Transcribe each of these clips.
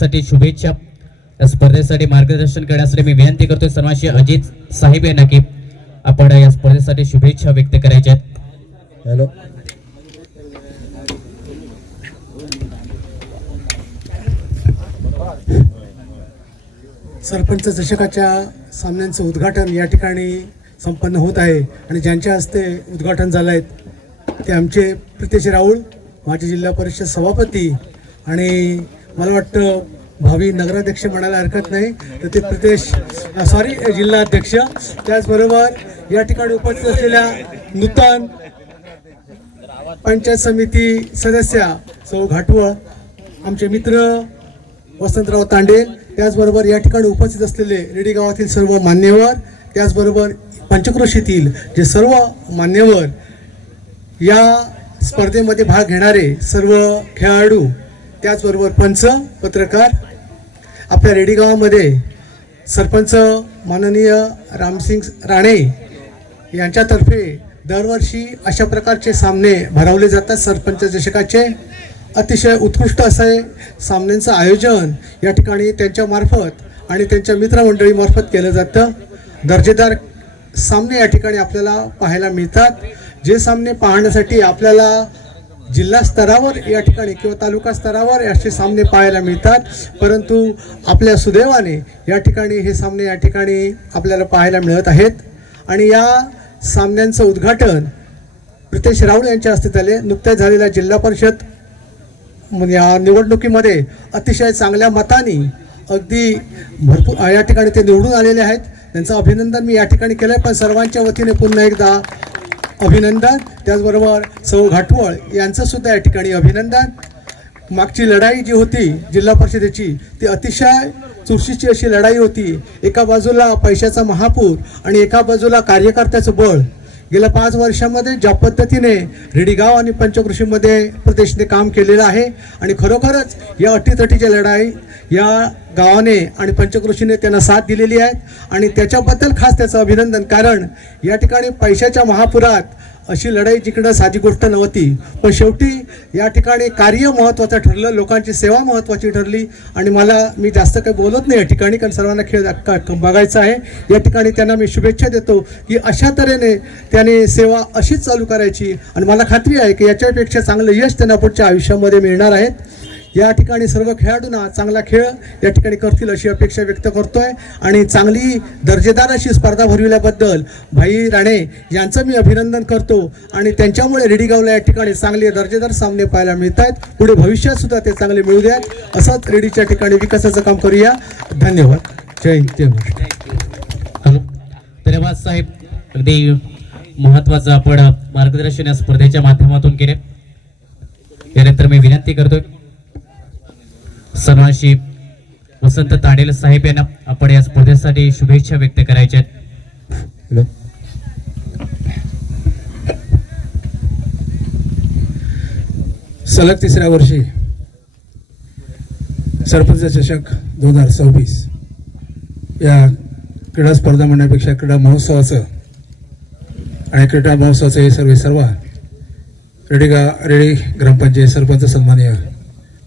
स्पर्धेसाठी शुभेच्छा. या स्पर्धेसाठी मार्गदर्शन करण्यासाठी मी विनंती करतोय सर्वांशी. अजित साहेब यांना की आपण या स्पर्धेसाठी शुभेच्छा व्यक्त करायच्या आहेत. हॅलो. सरपंच चषकाच्या सामन्यांचं उद्घाटन या ठिकाणी संपन्न होत आहे आणि ज्यांच्या हस्ते उद्घाटन झालं आहे ते आमचे प्रितेश राऊळ माजी जिल्हा परिषद सभापती आणि मला वाटतं भावी नगराध्यक्ष म्हणायला हरकत नाही. तर ते प्रदेश सॉरी जिल्हा अध्यक्ष. त्याचबरोबर या ठिकाणी उपस्थित असलेल्या नूतन पंचायत समिती सदस्या सौ घाटवळ आमचे मित्र वसंतराव तांडे त्याचबरोबर या ठिकाणी उपस्थित असलेले रेडी गावातील सर्व मान्यवर त्याचबरोबर पंचक्रोशीतील जे सर्व मान्यवर या स्पर्धेमध्ये भाग घेणारे सर्व खेळाडू त्याचबरोबर पंच पत्रकार आपल्या रेडीगावामध्ये सरपंच माननीय रामसिंग राणे यांच्यातर्फे दरवर्षी अशा प्रकारचे सामने भरवले जातात. सरपंच चषकाचे अतिशय उत्कृष्ट असे सामन्यांचं आयोजन या ठिकाणी त्यांच्यामार्फत आणि त्यांच्या मित्रमंडळीमार्फत केलं जातं. दर्जेदार सामने या ठिकाणी आपल्याला पाहायला मिळतात. जे सामने पाहण्यासाठी आपल्याला जिल्हा स्तरावर या ठिकाणी किंवा तालुका स्तरावर असे सामने पाहायला मिळतात. परंतु आपल्या सुदैवाने या ठिकाणी हे सामने या ठिकाणी आपल्याला पाहायला मिळत आहेत. आणि या सामन्यांचं उद्घाटन प्रितेश राऊळ यांच्या हस्ते झाले नुकत्याच झालेल्या जिल्हा परिषद या निवडणुकीमध्ये अतिशय चांगल्या मताने अगदी भरपूर या ठिकाणी ते निवडून आलेले आहेत. त्यांचं अभिनंदन मी या ठिकाणी केलं आहे पण सर्वांच्या वतीने पुन्हा एकदा अभिनंदन. त्याचबरोबर सौ घाटवळ यांचं सुद्धा या ठिकाणी अभिनंदन. मागची लढाई जी होती जिल्हा परिषदेची ती अतिशय चुरशीची अशी लढाई होती. एका बाजूला पैशाचा महापूर आणि एका बाजूला कार्यकर्त्याचं बळ. गेल्या पाच वर्षामध्ये ज्या पद्धतीने रेडीगाव आणि पंचकृषीमध्ये प्रदेशने काम केलेलं आहे आणि खरोखरच या अटीतटीच्या लढाई या गावाने आणि पंचकृषीने त्यांना साथ दिलेली आहे आणि त्याच्याबद्दल खास त्याचं अभिनंदन कारण या ठिकाणी पैशाच्या महापुरात अशी लढाई जिंकणं साधी गोष्ट नव्हती. पण शेवटी या ठिकाणी कार्य महत्त्वाचं ठरलं लोकांची सेवा महत्त्वाची ठरली आणि मला मी जास्त काही बोलत नाही या ठिकाणी कारण सर्वांना खेळ बघायचा आहे. या ठिकाणी त्यांना मी शुभेच्छा देतो की अशा तऱ्हेने त्याने सेवा अशीच चालू करायची. आणि मला खात्री आहे की याच्यापेक्षा चांगलं यश त्यांना पुढच्या आयुष्यामध्ये मिळणार आहेत या ठिकाणी सर्व खेळाडूंना चांगला खेळ या ठिकाणी करतील अशी अपेक्षा व्यक्त करतोय. आणि चांगली दर्जेदार अशी स्पर्धा भरविल्याबद्दल भाई राणे यांचं मी अभिनंदन करतो. आणि त्यांच्यामुळे रेडीगावला या ठिकाणी चांगले दर्जेदार सामने पाहायला मिळत आहेत पुढे भविष्यात सुद्धा ते चांगले मिळू द्यात. असंच रेडीच्या ठिकाणी विकासाचं काम करूया. धन्यवाद. जय जय हॅलो. धन्यवाद साहेब अगदी महत्वाचं आपण मार्गदर्शन या स्पर्धेच्या माध्यमातून केले. त्यानंतर मी विनंती करतोय सर्वांशी वसंत ताडेल साहेब यांना आपण या स्पर्धेसाठी शुभेच्छा व्यक्त करायच्या आहेत. हॅलो. सलग तिसऱ्या वर्षी सरपंच चषक दोन हजार सव्वीस या क्रीडा स्पर्धा म्हणण्यापेक्षा क्रीडा महोत्सवाचं आणि क्रीडा महोत्सवाचं हे सर्व सर्व रेडिगा रेडी ग्रामपंचायत सरपंच सन्माननीय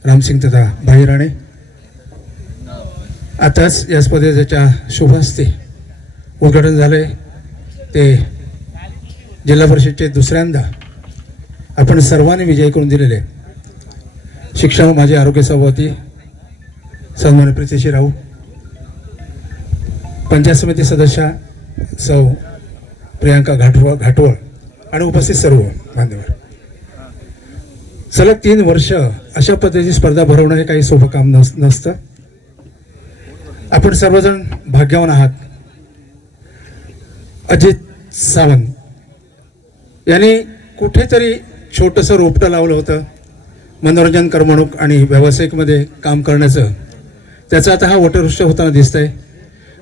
रामसिंग तथा भाई राणे. आताच या स्पर्धेच्या शुभहस्ते उद्घाटन झाले ते जिल्हा परिषदचे दुसऱ्यांदा आपण सर्वांनी विजय करून दिलेले शिक्षण माझे आरोग्य सभापती सन्मान प्रितेशी राऊ पंचायत समिती सदस्या सौ प्रियांका घाटवळ घाटवळ आणि उपस्थित सर्व मान्यवर. सलग तीन वर्ष अशा पद्धतीची स्पर्धा भरवणं हे काही सोपं काम नस नसतं. आपण सर्वजण भाग्यवान आहात. अजित सावंत यांनी कुठेतरी छोटंसं रोपटं लावलं होतं. मनोरंजन करमणूक आणि व्यावसायिकमध्ये काम करण्याचं. त्याचं आता हा वटवृक्ष होताना दिसत आहे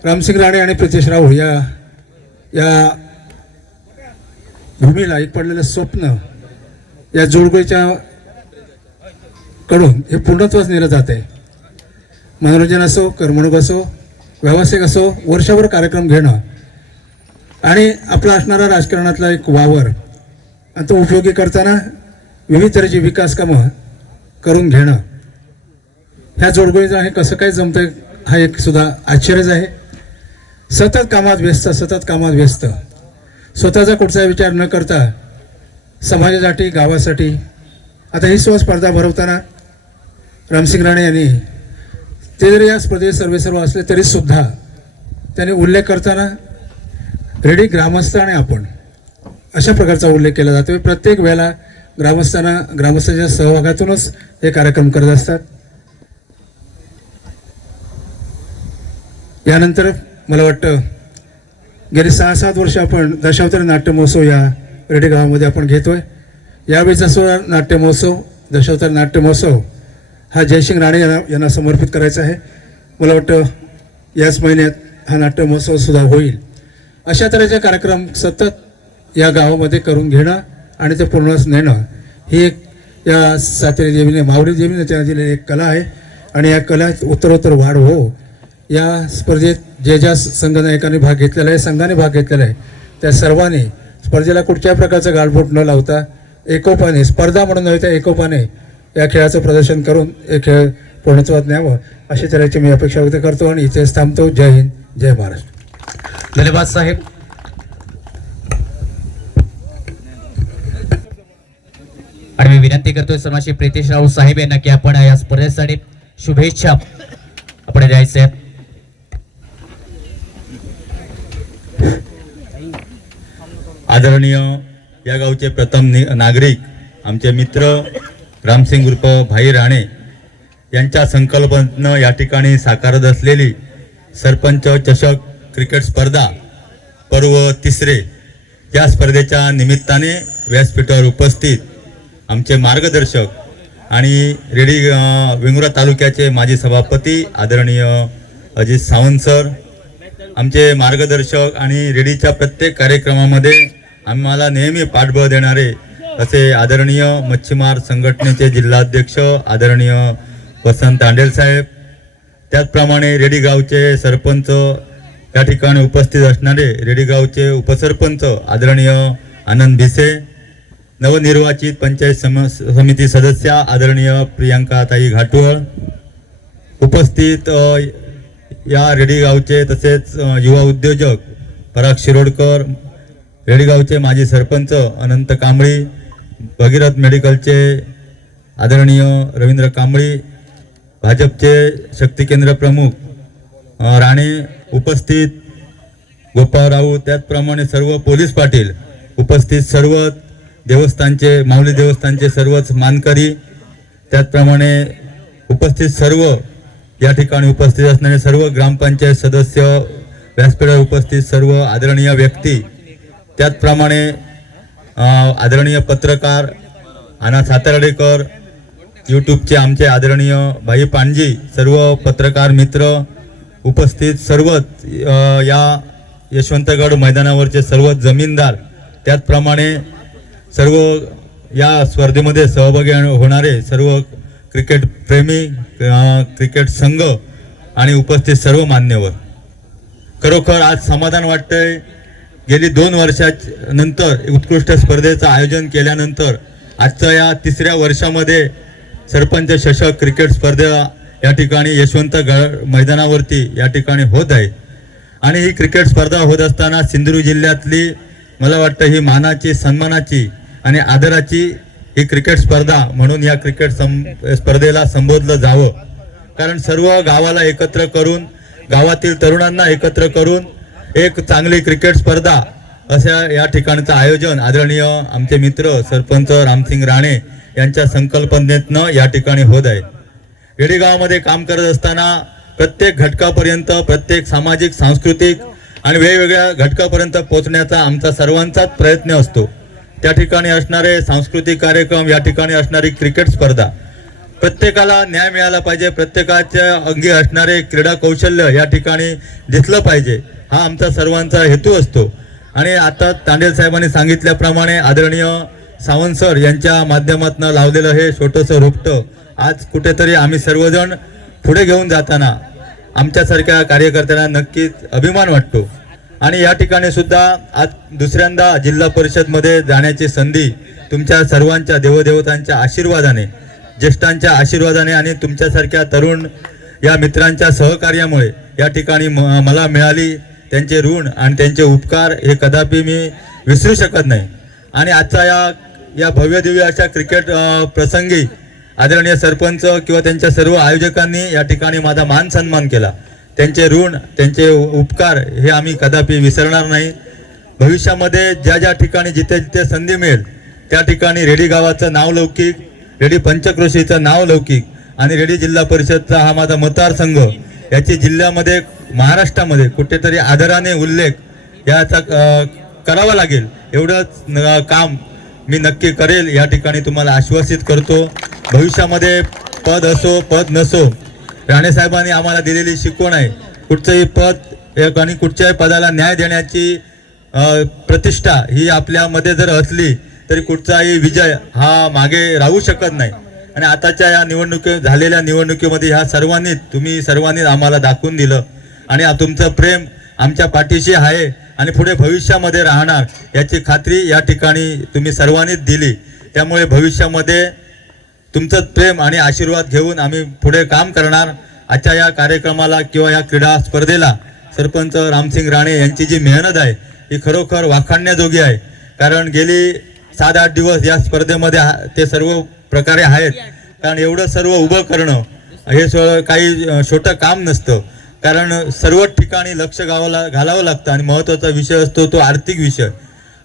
रामसिंग राणे आणि प्रितेश राहुल या या भूमीला एक पडलेलं स्वप्न या जोडगोळीच्या कडून हे पूर्णत्वच नेलं जात आहे. मनोरंजन असो करमणूक असो व्यावसायिक असो वर्षभर कार्यक्रम घेणं आणि आपला असणारा राजकारणातला एक वावर आणि तो उपयोगी करताना विविध तऱ्हेची विकास कामं करून घेणं. ह्या जोडगोळीचं हे कसं काय जमतंय हा एक सुद्धा आश्चर्यच आहे. सतत कामात व्यस्त सतत कामात व्यस्त. स्वतःचा कुठचा विचार न करता समाजासाठी गावासाठी आता ही स्व स्पर्धा भरवताना रामसिंग राणे यांनी ते जरी या स्पर्धेत सर्वेसर्व असले तरीसुद्धा त्याने उल्लेख करताना रेडी ग्रामस्थ आणि आपण अशा प्रकारचा उल्लेख केला जातो. म्हणजे प्रत्येक वेळेला ग्रामस्थांना ग्रामस्थांच्या सहभागातूनच हे कार्यक्रम करत असतात. यानंतर मला वाटतं गेली सहा सात वर्ष आपण दशावतारी नाट्य महोत्सव या रेडी गावामध्ये आपण घेतोय. यावेळीचा सुद्धा नाट्य महोत्सव दशावतारी नाट्य महोत्सव हा जयसिंग राणे यांना यांना समर्पित करायचा आहे. मला वाटतं याच महिन्यात हा नाट्य महोत्सव सुद्धा होईल. अशा तऱ्हेचे कार्यक्रम सतत या गावामध्ये करून घेणं आणि ते पूर्णच नेणं ही एक या सातेरी देवीने मावळी देवीने त्यांना दिलेली एक कला आहे. आणि या कला उत्तरोत्तर वाढ हो. या स्पर्धेत जे ज्या संघनायकाने भाग घेतलेला आहे संघाने भाग घेतलेला आहे त्या सर्वांनी स्पर्धेला कुठच्याही प्रकारचं गालबोट न लावता एकोपाने स्पर्धा म्हणून नव्हे त्या एकोपाने या खेळाचं प्रदर्शन करून हे खेळ पूर्णत्वात न्यावं अशी तऱ्हेची मी अपेक्षा व्यक्त करतो आणि इथेच थांबतो. जय हिंद जय महाराष्ट्र. धन्यवाद साहेब. आणि मी विनंती करतोय समाशी प्रितेश राऊत साहेब यांना की आपण या स्पर्धेसाठी शुभेच्छा आपण द्यायचे आदरणीय या गावचे प्रथम नि नागरिक आमचे मित्र रामसिंग उर्फ भाई राणे यांच्या संकल्पनेनं या ठिकाणी साकारत असलेली सरपंच चषक क्रिकेट स्पर्धा पर्व तिसरे या स्पर्धेच्या निमित्ताने व्यासपीठावर उपस्थित आमचे मार्गदर्शक आणि रेडी अं, तालुक्याचे माजी सभापती आदरणीय अजित सावंत सर आमचे मार्गदर्शक आणि रेडीच्या प्रत्येक कार्यक्रमामध्ये आम्हाला नेहमी पाठबळ देणारे असे आदरणीय मच्छीमार संघटनेचे जिल्हाध्यक्ष आदरणीय वसंत तांडेल साहेब त्याचप्रमाणे रेडीगावचे सरपंच या ठिकाणी उपस्थित असणारे रेडीगावचे उपसरपंच आदरणीय आनंद भिसे नवनिर्वाचित पंचायत सम समिती सदस्या आदरणीय प्रियांका ताई घाटवळ उपस्थित या रेडीगावचे तसेच युवा उद्योजक पराग शिरोडकर रेडीगावचे माजी सरपंच अनंत कांबळी भगीरथ मेडिकलचे आदरणीय रवींद्र कांबळी भाजपचे शक्ती केंद्र प्रमुख राणे उपस्थित गोपाळ राऊत त्याचप्रमाणे सर्व पोलीस पाटील उपस्थित सर्व देवस्थानचे माऊली देवस्थानचे सर्वच मानकरी त्याचप्रमाणे उपस्थित सर्व या ठिकाणी उपस्थित असणारे सर्व ग्रामपंचायत सदस्य व्यासपीठावर उपस्थित सर्व आदरणीय व्यक्ती त्याचप्रमाणे आदरणीय पत्रकार अना सातारडेकर यूट्यूबचे आमचे आदरणीय भाई पांजी सर्व पत्रकार मित्र उपस्थित सर्वच या यशवंतगड मैदानावरचे सर्व जमीनदार त्याचप्रमाणे सर्व या स्पर्धेमध्ये सहभागी होणारे सर्व क्रिकेट प्रेमी क्रिकेट संघ आणि उपस्थित सर्व मान्यवर. खरोखर आज समाधान वाटतंय. गेली दोन वर्षानंतर नंतर उत्कृष्ट स्पर्धेचं आयोजन केल्यानंतर आजच्या या तिसऱ्या वर्षामध्ये सरपंच चषक क्रिकेट स्पर्धा या ठिकाणी यशवंत गड मैदानावरती या ठिकाणी होत आहे. आणि ही क्रिकेट स्पर्धा होत असताना सिंधुदुर्ग जिल्ह्यातली मला वाटतं ही मानाची सन्मानाची आणि आदराची ही क्रिकेट स्पर्धा म्हणून या क्रिकेट सं स्पर्धेला संबोधलं जावं. कारण सर्व गावाला एकत्र करून गावातील तरुणांना एकत्र करून एक चांगली क्रिकेट स्पर्धा अशा या ठिकाणचं आयोजन आदरणीय आमचे मित्र सरपंच रामसिंग राणे यांच्या संकल्पनेतनं या ठिकाणी होत आहे. येडेगावामध्ये काम करत असताना प्रत्येक घटकापर्यंत प्रत्येक सामाजिक सांस्कृतिक आणि वेगवेगळ्या घटकापर्यंत पोहोचण्याचा आमचा सर्वांचाच प्रयत्न असतो. त्या ठिकाणी असणारे सांस्कृतिक कार्यक्रम या ठिकाणी असणारी क्रिकेट स्पर्धा. प्रत्येकाला न्याय मिळाला पाहिजे प्रत्येकाच्या अंगी असणारे क्रीडा कौशल्य या ठिकाणी दिसलं पाहिजे. हा आमचा सर्वांचा हेतू असतो. आणि आता तांडेल साहेबांनी सांगितल्याप्रमाणे आदरणीय सावंत सर यांच्या माध्यमातून लावलेलं हे छोटंसं रोपटं आज कुठेतरी आम्ही सर्वजण पुढे घेऊन जाताना आमच्यासारख्या कार्यकर्त्यांना नक्कीच अभिमान वाटतो. आणि या ठिकाणी सुद्धा आज दुसऱ्यांदा जिल्हा परिषदमध्ये जाण्याची संधी तुमच्या सर्वांच्या देवदेवतांच्या आशीर्वादाने ज्येष्ठांच्या आशीर्वादाने आणि तुमच्यासारख्या तरुण या मित्रांच्या सहकार्यामुळे या ठिकाणी म- मला मिळाली. त्यांचे ऋण आणि त्यांचे उपकार हे कदापि मी विसरू शकत नाही. आणि आजचा या या भव्य दिव्य अशा क्रिकेट प्रसंगी आदरणीय सरपंच किंवा त्यांच्या सर्व आयोजकांनी या ठिकाणी माझा मान सन्मान केला. त्यांचे ऋण त्यांचे उपकार हे आम्ही कदापि विसरणार नाही. भविष्यामध्ये ज्या ज्या ठिकाणी जिथे जिथे संधी मिळेल त्या ठिकाणी रेडी गावाचं नाव लौकिक रेडी पंचक्रोशीचं नाव लौकिक आणि रेडी जिल्हा परिषदचा हा माझा मतदारसंघ याची जिल्ह्यामध्ये महाराष्ट्रामध्ये कुठेतरी आदराने उल्लेख याचा करावा लागेल. एवढंच काम मी नक्की करेल. या ठिकाणी तुम्हाला आश्वासित करतो. भविष्यामध्ये पद असो पद नसो राणेसाहेबांनी आम्हाला दिलेली शिकवण आहे. कुठचंही पद एक आणि कुठच्याही पदाला न्याय देण्याची प्रतिष्ठा ही आपल्यामध्ये जर असली तरी कुठचाही विजय हा मागे राहू शकत नाही. आणि आताच्या या निवडणुकी झालेल्या निवडणुकीमध्ये ह्या सर्वांनी तुम्ही सर्वांनी आम्हाला दाखवून दिलं. आणि तुमचं प्रेम आमच्या पाठीशी आहे आणि पुढे भविष्यामध्ये राहणार याची खात्री या ठिकाणी तुम्ही सर्वांनीच दिली. त्यामुळे भविष्यामध्ये तुमचं प्रेम आणि आशीर्वाद घेऊन आम्ही पुढे काम करणार. आजच्या या कार्यक्रमाला किंवा या क्रीडा स्पर्धेला सरपंच रामसिंग राणे यांची जी मेहनत आहे ही खरोखर वाखाणण्याजोगी आहे. कारण गेली सात आठ दिवस या स्पर्धेमध्ये हा- ते सर्व प्रकारे आहेत. कारण एवढं सर्व उभं करणं हे काही छोटं काम नसतं. कारण सर्व ठिकाणी लक्ष गावाला घालावं लागतं आणि महत्त्वाचा विषय असतो तो आर्थिक विषय.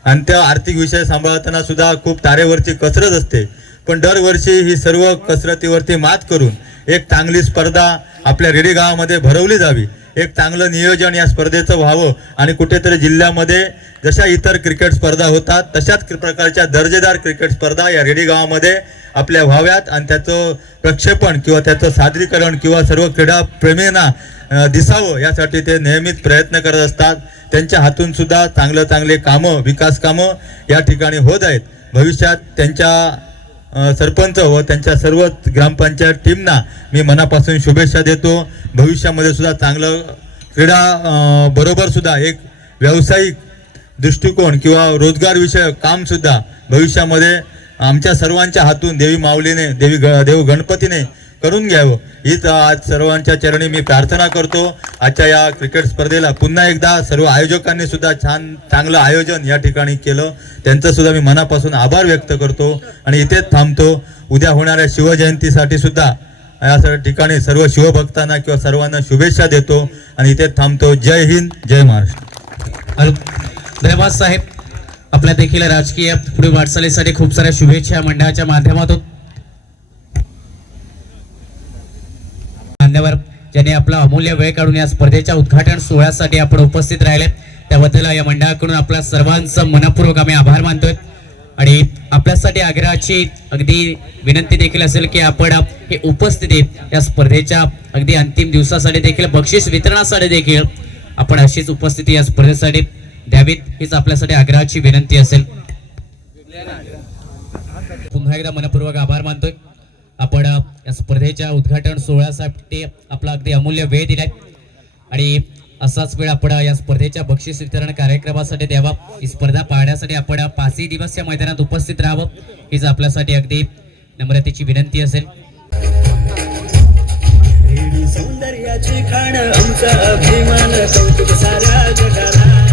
आणि त्या आर्थिक विषय सांभाळताना सुद्धा खूप तारेवरची कसरत असते. पण दरवर्षी ही सर्व कसरतीवरती मात करून एक चांगली स्पर्धा आपल्या रेडी गावामध्ये भरवली जावी. एक चांगलं नियोजन या स्पर्धेचं व्हावं आणि कुठेतरी जिल्ह्यामध्ये जशा इतर क्रिकेट स्पर्धा होतात तशाच प्रकारच्या दर्जेदार क्रिकेट स्पर्धा या रेडी गावामध्ये आपल्या व्हाव्यात आणि त्याचं प्रक्षेपण किंवा त्याचं सादरीकरण किंवा सर्व क्रीडाप्रेमींना दिसावं यासाठी ते नियमित प्रयत्न करत असतात. त्यांच्या हातून सुद्धा चांगलं चांगले कामं विकास कामं या ठिकाणी होत आहेत. भविष्यात त्यांच्या सरपंच व त्यांच्या सर्व ग्रामपंचायत टीमना मी मनापासून शुभेच्छा देतो. भविष्यामध्ये सुद्धा चांगलं क्रीडा बरोबर सुद्धा एक व्यावसायिक दृष्टिकोन किंवा रोजगार विषयक काम सुद्धा भविष्यामध्ये आमच्या सर्वांच्या हातून देवी माऊलीने देवी ग देव गणपतीने करून घ्यावं. हीच आज सर्वांच्या चरणी मी प्रार्थना करतो. आजच्या या क्रिकेट स्पर्धेला पुन्हा एकदा सर्व आयोजकांनी सुद्धा छान चांगलं आयोजन या ठिकाणी केलं. त्यांचं सुद्धा मी मनापासून आभार व्यक्त करतो आणि इथेच थांबतो. उद्या होणाऱ्या शिवजयंतीसाठी सुद्धा या सर्व ठिकाणी सर्व शिवभक्तांना किंवा सर्वांना शुभेच्छा देतो आणि इथेच थांबतो. जय हिंद जय महाराष्ट्र. धन्यवाद साहेब. आपल्या देखील राजकीय पुढे वाटचालीसाठी खूप साऱ्या शुभेच्छा मंडळाच्या माध्यमातून. मान्यवर ज्यांनी आपला अमूल्य वेळ काढून या स्पर्धेच्या उद्घाटन सोहळ्यासाठी आपण उपस्थित राहिले त्याबद्दल या मंडळाकडून आपल्या सर्वांचं मनपूर्वक आम्ही आभार मानतोय. आणि आपल्यासाठी आग्रहाची अगदी विनंती देखील असेल की आपण हे उपस्थिती या स्पर्धेच्या अगदी अंतिम दिवसासाठी देखील बक्षीस वितरणासाठी देखील आपण अशीच उपस्थिती या स्पर्धेसाठी द्यावीत हीच आपल्यासाठी आग्रहाची विनंती असेल. पुन्हा एकदा मनपूर्वक आभार मानतोय. आपण या स्पर्धेच्या उद्घाटन सोहळ्यासाठी आपला अगदी अमूल्य वेळ दिलाय. आणि असाच वेळ आपण या स्पर्धेच्या बक्षीस वितरण कार्यक्रमासाठी द्यावा. ही स्पर्धा पाहण्यासाठी आपण पाचही दिवस या मैदानात उपस्थित राहावं. हीच आपल्यासाठी अगदी नम्रतेची विनंती असेल. सौंदर्याची खाण आमचा अभिमान कौतुक सारा जगाला.